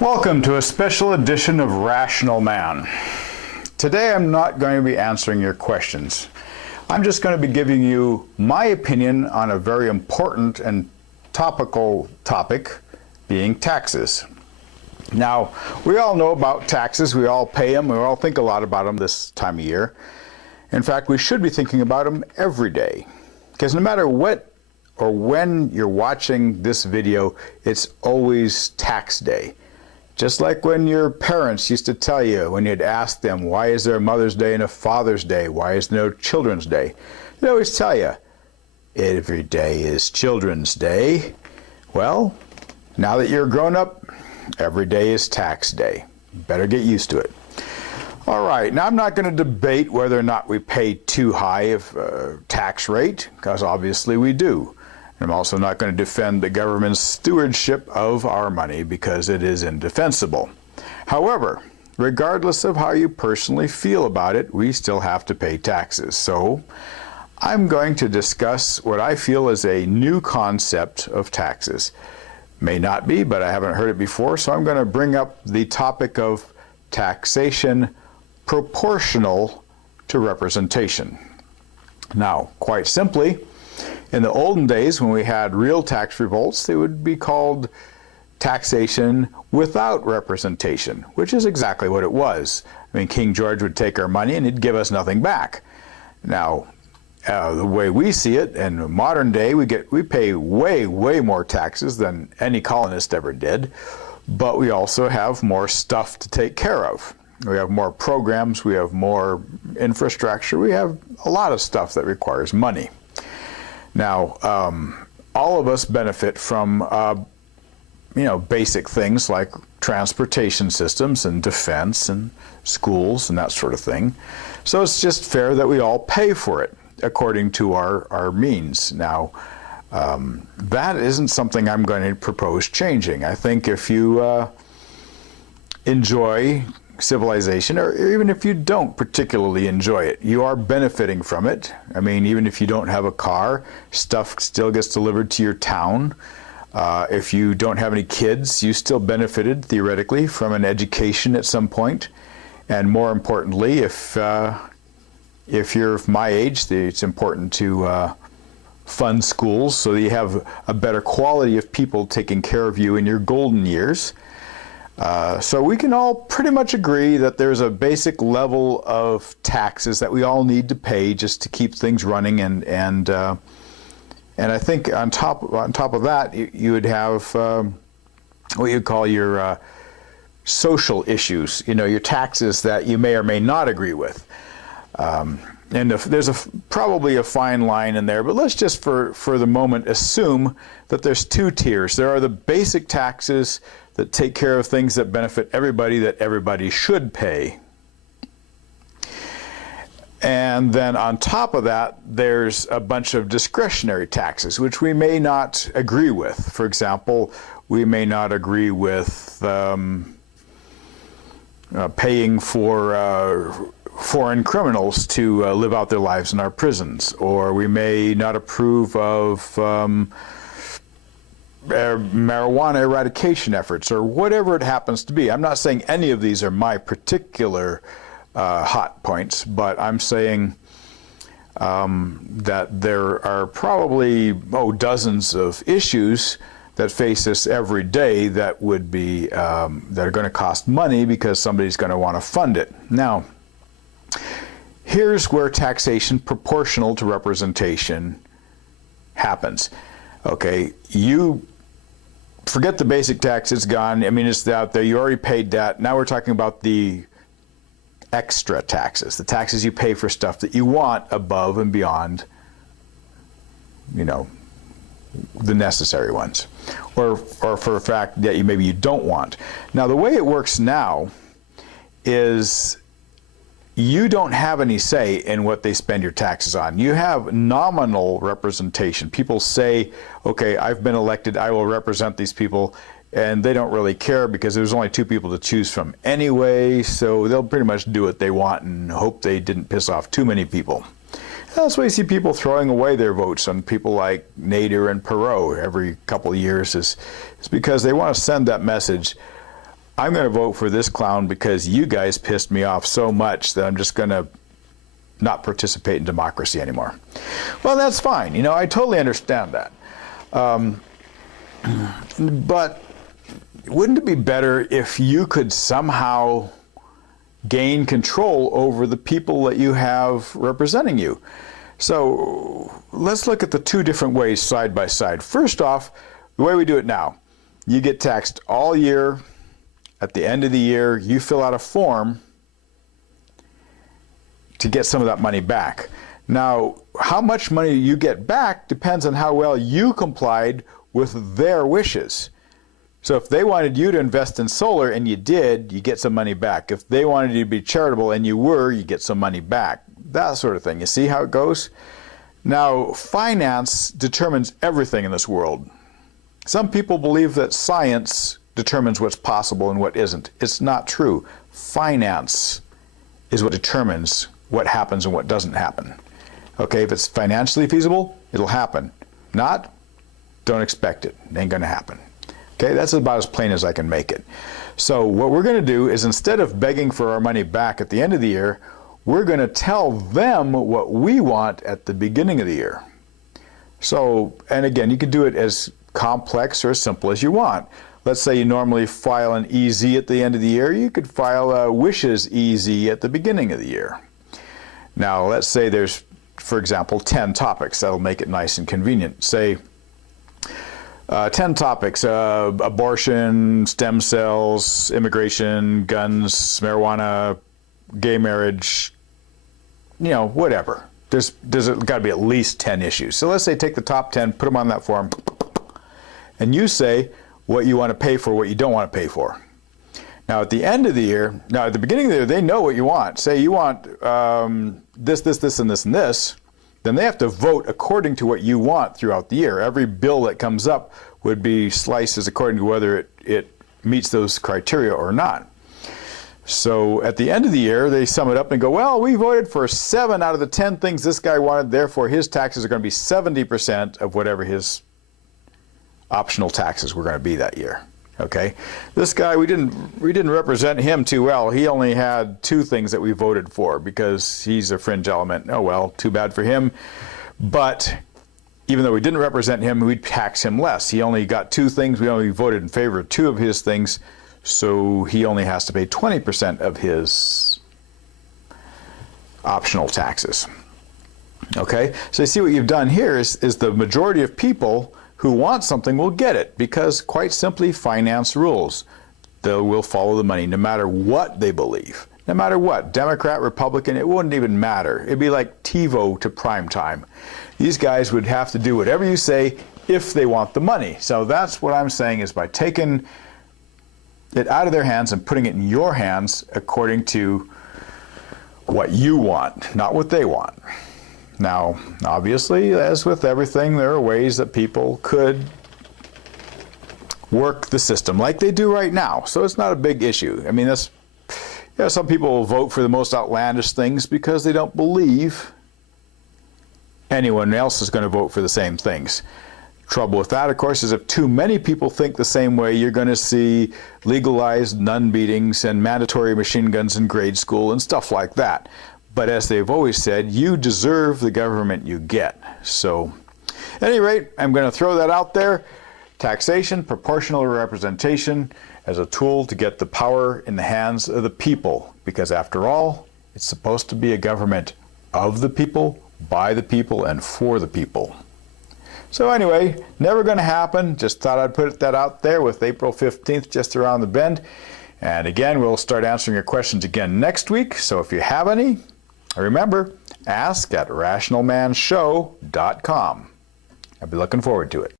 Welcome to a special edition of Rational Man. Today I'm not going to be answering your questions. I'm just going to be giving you my opinion on a very important and topical topic, being taxes. Now, we all know about taxes, we all pay them, we all think a lot about them this time of year. In fact, we should be thinking about them every day, because no matter what or when you're watching this video, it's always tax day. Just like when your parents used to tell you, when you'd ask them, why is there a Mother's Day and a Father's Day? Why is there no Children's Day? They always tell you, every day is Children's Day. Well, now that you're grown up, every day is tax day. Better get used to it. All right, now I'm not going to debate whether or not we pay too high of tax rate, because obviously we do. I'm also not going to defend the government's stewardship of our money because it is indefensible. However, regardless of how you personally feel about it, we still have to pay taxes. So I'm going to discuss what I feel is a new concept of taxes. May not be, but I haven't heard it before, so I'm going to bring up the topic of taxation proportional to representation. Now, quite simply, in the olden days, when we had real tax revolts, they would be called taxation without representation, which is exactly what it was. I mean, King George would take our money and he'd give us nothing back. Now, the way we see it, in modern day, we pay way more taxes than any colonist ever did, but we also have more stuff to take care of. We have more programs, we have more infrastructure, we have a lot of stuff that requires money. Now, all of us benefit from, basic things like transportation systems and defense and schools and that sort of thing. So it's just fair that we all pay for it according to our means. Now, that isn't something I'm going to propose changing. I think if you enjoy civilization, or even if you don't particularly enjoy it, you are benefiting from it. I mean, even if you don't have a car, stuff still gets delivered to your town. If you don't have any kids, you still benefited theoretically from an education at some point. And more importantly, if you're my age, it's important to fund schools so that you have a better quality of people taking care of you in your golden years. So we can all pretty much agree that there's a basic level of taxes that we all need to pay just to keep things running, and I think on top of that, you would have what you call your social issues. Your taxes that you may or may not agree with. And there's probably a fine line in there, but let's just for the moment assume that there's two tiers. There are the basic taxes that take care of things that benefit everybody, that everybody should pay. And then on top of that, there's a bunch of discretionary taxes, which we may not agree with. For example, we may not agree with paying for foreign criminals to live out their lives in our prisons, or we may not approve of marijuana eradication efforts, or whatever it happens to be. I'm not saying any of these are my particular hot points, but I'm saying that there are probably dozens of issues that face us every day that would be that are going to cost money because somebody's going to want to fund it. Now, here's where taxation proportional to representation happens. Okay, you forget the basic tax, it's gone. I mean, it's out there, you already paid that. Now we're talking about the extra taxes, the taxes you pay for stuff that you want above and beyond, the necessary ones, or for a fact that maybe you don't want. Now, the way it works now is you don't have any say in what they spend your taxes on. You have nominal representation. People say, okay, I've been elected, I will represent these people, and they don't really care because there's only two people to choose from anyway, so they'll pretty much do what they want and hope they didn't piss off too many people. That's why you see people throwing away their votes on people like Nader and Perot every couple of years, is because they want to send that message. I'm going to vote for this clown because you guys pissed me off so much that I'm just going to not participate in democracy anymore. Well, that's fine. You know, I totally understand that. But wouldn't it be better if you could somehow gain control over the people that you have representing you? So let's look at the two different ways side by side. First off, the way we do it now, you get taxed all year. At the end of the year, you fill out a form to get some of that money back. Now, how much money you get back depends on how well you complied with their wishes. So if they wanted you to invest in solar and you did, you get some money back. If they wanted you to be charitable and you were, you get some money back. That sort of thing. You see how it goes? Now, finance determines everything in this world. Some people believe that science determines what's possible and what isn't. It's not true. Finance is what determines what happens and what doesn't happen. Okay, if it's financially feasible, it'll happen. Not, don't expect it. It ain't gonna happen. Okay, that's about as plain as I can make it. So what we're gonna do is, instead of begging for our money back at the end of the year, we're gonna tell them what we want at the beginning of the year. So, and again, you can do it as complex or as simple as you want. Let's say you normally file an EZ at the end of the year. You could file a wishes EZ at the beginning of the year. Now, let's say there's, for example, 10 topics. That'll make it nice and convenient. Say 10 topics, abortion, stem cells, immigration, guns, marijuana, gay marriage, you know, whatever. There's got to be at least 10 issues. So let's say take the top 10, put them on that form, and you say what you want to pay for, what you don't want to pay for. Now at the end of the year, now at the beginning of the year, they know what you want. Say you want this, this, this, and this, and this, then they have to vote according to what you want throughout the year. Every bill that comes up would be sliced as according to whether it meets those criteria or not. So at the end of the year, they sum it up and go, well, we voted for 7 out of the 10 things this guy wanted, therefore his taxes are going to be 70% of whatever his optional taxes were going to be that year. Okay, this guy, we didn't represent him too well. He only had 2 things that we voted for because he's a fringe element. Oh well, too bad for him. But even though we didn't represent him, we'd tax him less. He only got 2 things. We only voted in favor of 2 of his things, so he only has to pay 20% of his optional taxes. Okay, so you see what you've done here is the majority of people who want something will get it, because quite simply finance rules. They will follow the money no matter what they believe. No matter what, Democrat, Republican, it wouldn't even matter. It'd be like TIVO to primetime. These guys would have to do whatever you say if they want the money. So that's what I'm saying, is by taking it out of their hands and putting it in your hands according to what you want, not what they want. Now, obviously, as with everything, there are ways that people could work the system like they do right now. So it's not a big issue. I mean, that's, you know, some people will vote for the most outlandish things because they don't believe anyone else is going to vote for the same things. Trouble with that, of course, is if too many people think the same way, you're going to see legalized nun beatings and mandatory machine guns in grade school and stuff like that. But as they've always said, you deserve the government you get. So, at any rate, I'm going to throw that out there. Taxation, proportional representation, as a tool to get the power in the hands of the people. Because after all, it's supposed to be a government of the people, by the people, and for the people. So anyway, never going to happen. Just thought I'd put that out there with April 15th just around the bend. And again, we'll start answering your questions again next week. So if you have any, remember, ask at rationalmanshow.com. I'll be looking forward to it.